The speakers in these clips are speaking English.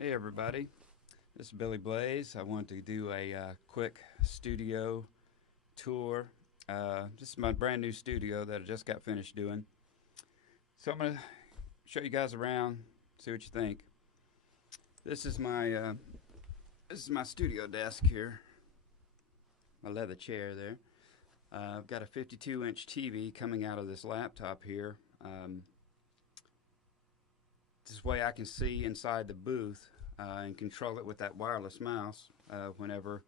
Hey everybody, this is Billy Blaze. I want to do a quick studio tour. This is my brand new studio that I just got finished doing. So I'm going to show you guys around, see what you think. This is my studio desk here, my leather chair there. I've got a 52-inch TV coming out of this laptop here. This way I can see inside the booth and control it with that wireless mouse whenever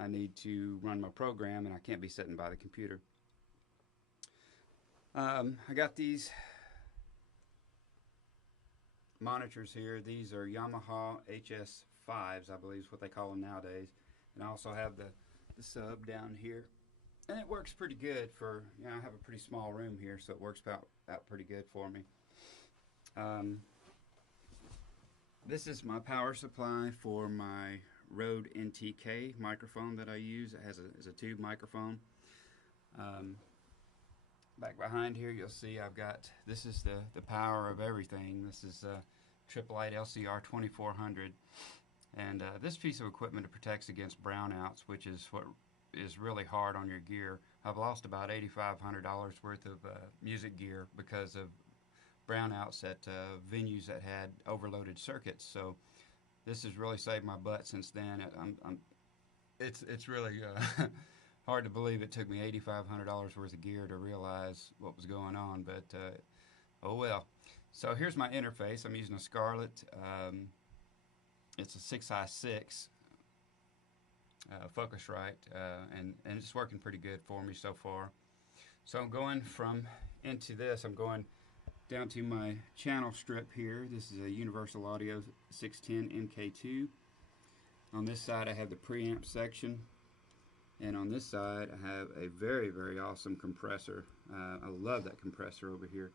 I need to run my program and I can't be sitting by the computer. I got these monitors here. These are Yamaha HS5s, I believe is what they call them nowadays. And I also have the sub down here. And it works pretty good for, I have a pretty small room here, so it works out pretty good for me. This is my power supply for my Rode NTK microphone that I use. It has a tube microphone. Back behind here, you'll see I've got, this is the power of everything. This is Triple 8 LCR 2400. And this piece of equipment protects against brownouts, which is what is really hard on your gear. I've lost about $8,500 worth of music gear because of brownouts at venues that had overloaded circuits. So this has really saved my butt since then. It's really hard to believe it took me $8,500 worth of gear to realize what was going on, but oh well. So here's my interface. I'm using a Scarlett. It's a 6i6 Focusrite, and it's working pretty good for me so far. So I'm going from into this. I'm going down to my channel strip here. This is a Universal Audio 610 MK2. On this side I have the preamp section, and on this side I have a very, very awesome compressor. I love that compressor over here.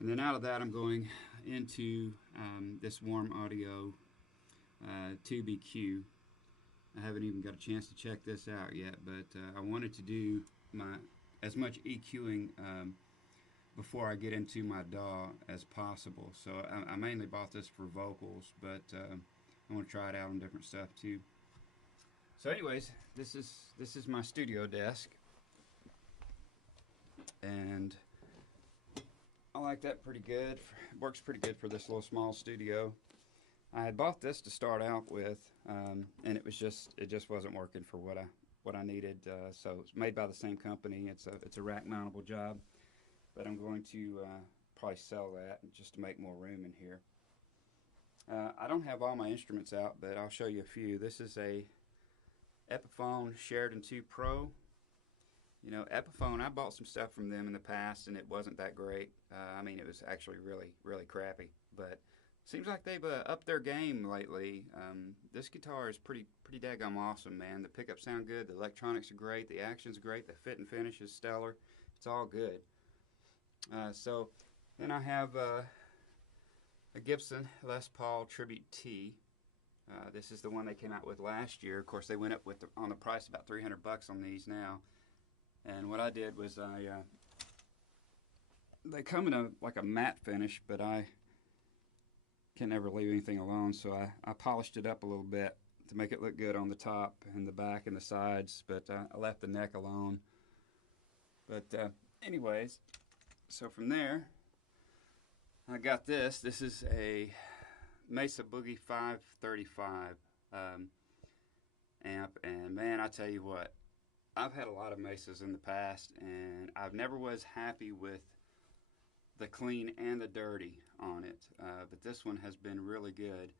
And then out of that I'm going into this Warm Audio 2BQ. I haven't even got a chance to check this out yet, but I wanted to do as much EQing before I get into my DAW as possible. So I mainly bought this for vocals, but I want to try it out on different stuff too. So anyways, this is my studio desk, and I like that pretty good. It works pretty good for this little small studio. I had bought this to start out with, and it just wasn't working for what I needed. So it's made by the same company. It's a rack mountable job, but I'm going to probably sell that just to make more room in here. I don't have all my instruments out, but I'll show you a few. This is a Epiphone Sheridan 2 Pro. You know, Epiphone, I bought some stuff from them in the past, and it wasn't that great. I mean, it was actually really, really crappy, but seems like they've upped their game lately. This guitar is pretty daggum awesome, man. The pickups sound good, the electronics are great, the action's great, the fit and finish is stellar. It's all good. So then I have a Gibson Les Paul Tribute T. This is the one they came out with last year. Of course, they went up on the price about $300 on these now. And what I did was they come in like a matte finish, but I can never leave anything alone, so I polished it up a little bit to make it look good on the top and the back and the sides, but I left the neck alone. But anyways, so from there I got this. This is a Mesa Boogie 535 amp, and man, I tell you what, I've had a lot of Mesas in the past, and I've never was happy with the clean and the dirty on it, but this one has been really good.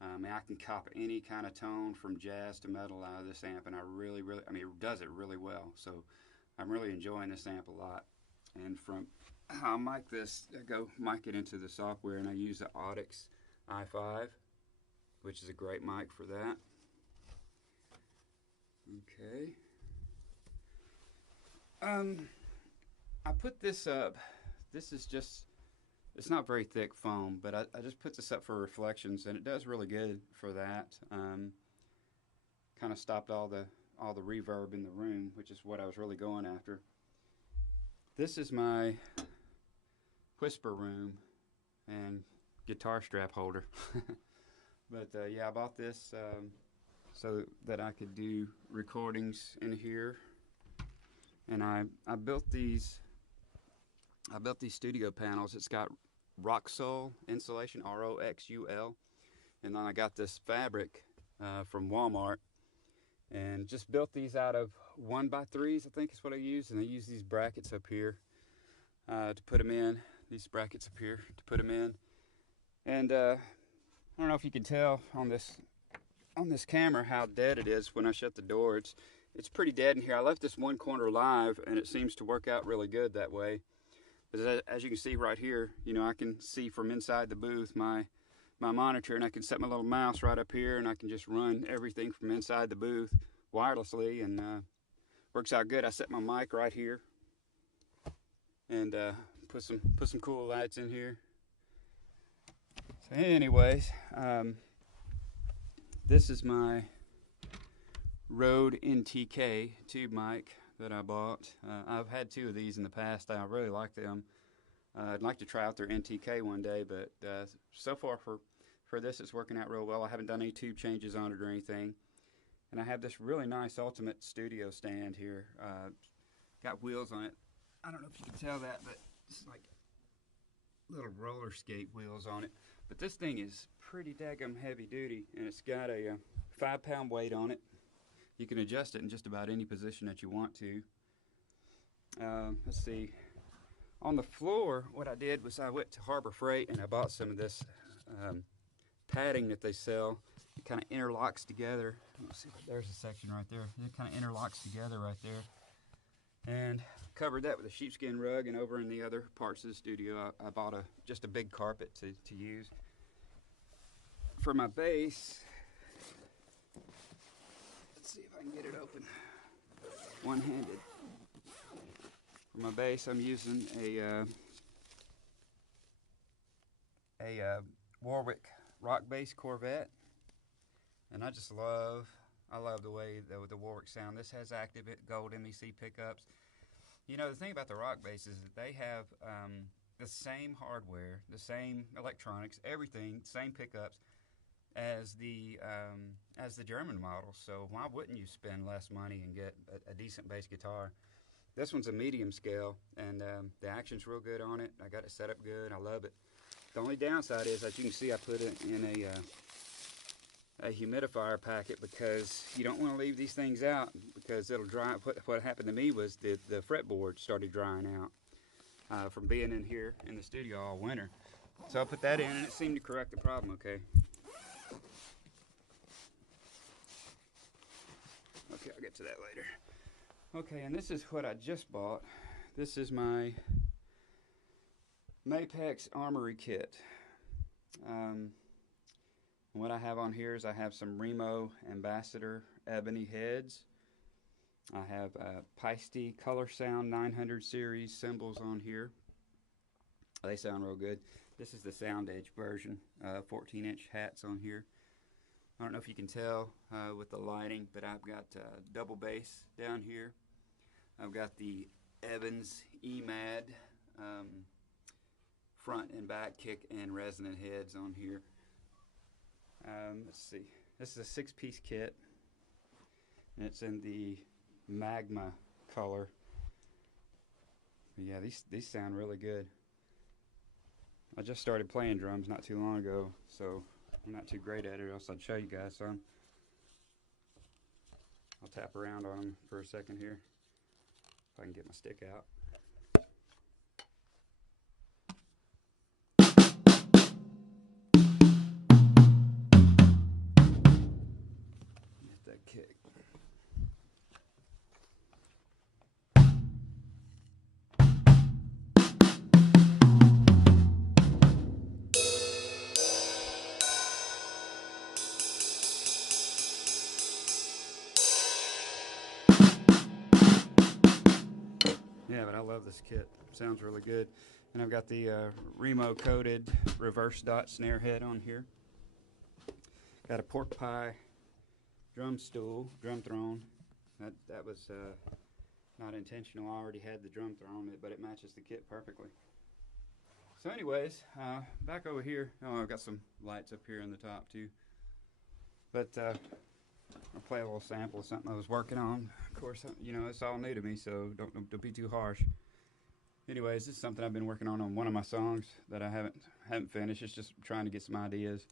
I can cop any kind of tone from jazz to metal out of this amp, and I mean, it does it really well. So I'm really enjoying this amp a lot. And from how I mic this, I go mic it into the software, and I use the Audix i5, which is a great mic for that. Okay. I put this up. This is just, it's not very thick foam, but I just put this up for reflections, and it does really good for that. Kind of stopped all the reverb in the room, which is what I was really going after. This is my whisper room and guitar strap holder. But yeah, I bought this so that I could do recordings in here, and I built these. I built these studio panels. It's got Roxul insulation, Roxul, and then I got this fabric from Walmart, and just built these out of 1x3s, I think is what I used, and I use these brackets up here to put them in. These brackets up here to put them in, and I don't know if you can tell on this camera how dead it is when I shut the door. It's pretty dead in here. I left this one corner live, and it seems to work out really good that way. But as you can see right here, you know, I can see from inside the booth my monitor, and I can set my little mouse right up here, and I can just run everything from inside the booth wirelessly, and works out good. I set my mic right here, and put some cool lights in here. So anyways, this is my Rode NTK tube mic that I bought. I've had two of these in the past. I really like them. I'd like to try out their NTK one day, but so far for this, it's working out real well. I haven't done any tube changes on it or anything. And I have this really nice Ultimate Studio stand here. Got wheels on it. I don't know if you can tell that, but it's like little roller skate wheels on it. But this thing is pretty daggum heavy duty, and it's got a 5-pound weight on it. You can adjust it in just about any position that you want to. Let's see. On the floor, what I did was I went to Harbor Freight and I bought some of this padding that they sell. It kind of interlocks together. Let's see, there's a section right there. It kind of interlocks together right there. And covered that with a sheepskin rug, and over in the other parts of the studio, I bought just a big carpet to use. For my base, let's see if I can get it open one-handed. For my base, I'm using a Warwick rock bass Corvette, and I love the way the Warwick sound. This has active gold MEC pickups. You know, the thing about the rock bass is that they have the same hardware, the same electronics, everything, same pickups as the German model. So why wouldn't you spend less money and get a decent bass guitar? This one's a medium scale, and the action's real good on it. I got it set up good. I love it. The only downside is, as you can see, I put it in a humidifier packet because you don't want to leave these things out because it'll dry. What happened to me was the fretboard started drying out from being in here in the studio all winter. So I put that in, and it seemed to correct the problem. Okay. Okay, I'll get to that later. Okay, and this is what I just bought. This is my Mapex Armory kit. What I have on here is I have some Remo Ambassador ebony heads. I have Paiste Color Sound 900 series cymbals on here. They sound real good. This is the Sound Edge version, 14-inch hats on here. I don't know if you can tell with the lighting, but I've got double bass down here. I've got the Evans EMAD front and back kick and resonant heads on here. Let's see. This is a 6-piece kit, and it's in the magma color. But yeah, these sound really good. I just started playing drums not too long ago, so I'm not too great at it, or else I'd show you guys some. I'll tap around on them for a second here, if I can get my stick out. Get that kick. Yeah, but I love this kit. Sounds really good. And I've got the Remo coated reverse dot snare head on here. Got a pork pie drum stool, drum throne. That was not intentional. I already had the drum throne, but it matches the kit perfectly. So anyways, back over here. Oh, I've got some lights up here on the top too. But I'll play a little sample of something I was working on. Of course, you know, it's all new to me, so don't be too harsh. Anyways, this is something I've been working on one of my songs that I haven't finished. It's just trying to get some ideas.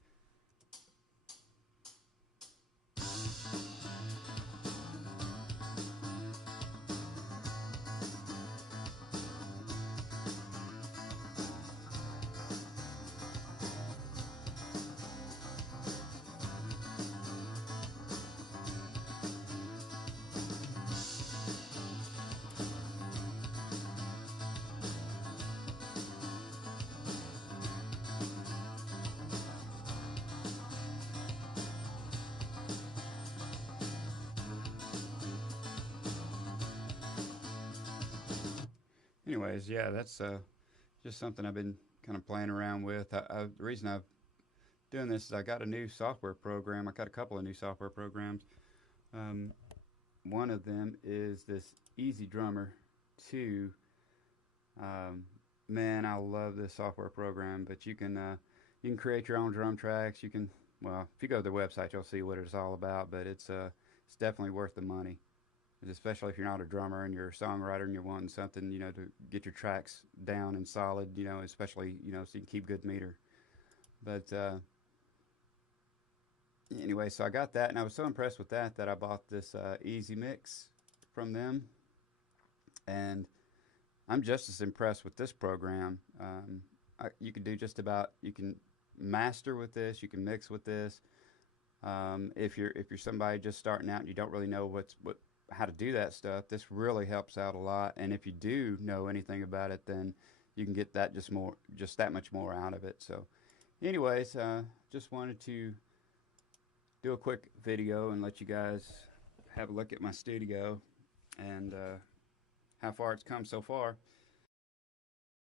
Anyways, yeah, that's just something I've been kind of playing around with. The reason I'm doing this is I got a new software program. I got a couple of new software programs. Um, One of them is this Easy Drummer 2. Um, Man, I love this software program. But you can create your own drum tracks. You can, well, if you go to the website, you'll see what it's all about. But it's definitely worth the money, especially if you're not a drummer and you're a songwriter and you're wanting something, you know, to get your tracks down and solid, you know, especially, you know, so you can keep good meter. But anyway, so I got that, and I was so impressed with that I bought this Easy Mix from them, and I'm just as impressed with this program. You can do just about, you can master with this, you can mix with this. If you're somebody just starting out and you don't really know what how to do that stuff, this really helps out a lot. And if you do know anything about it, then you can get that just that much more out of it. So, anyways, just wanted to do a quick video and let you guys have a look at my studio and how far it's come so far.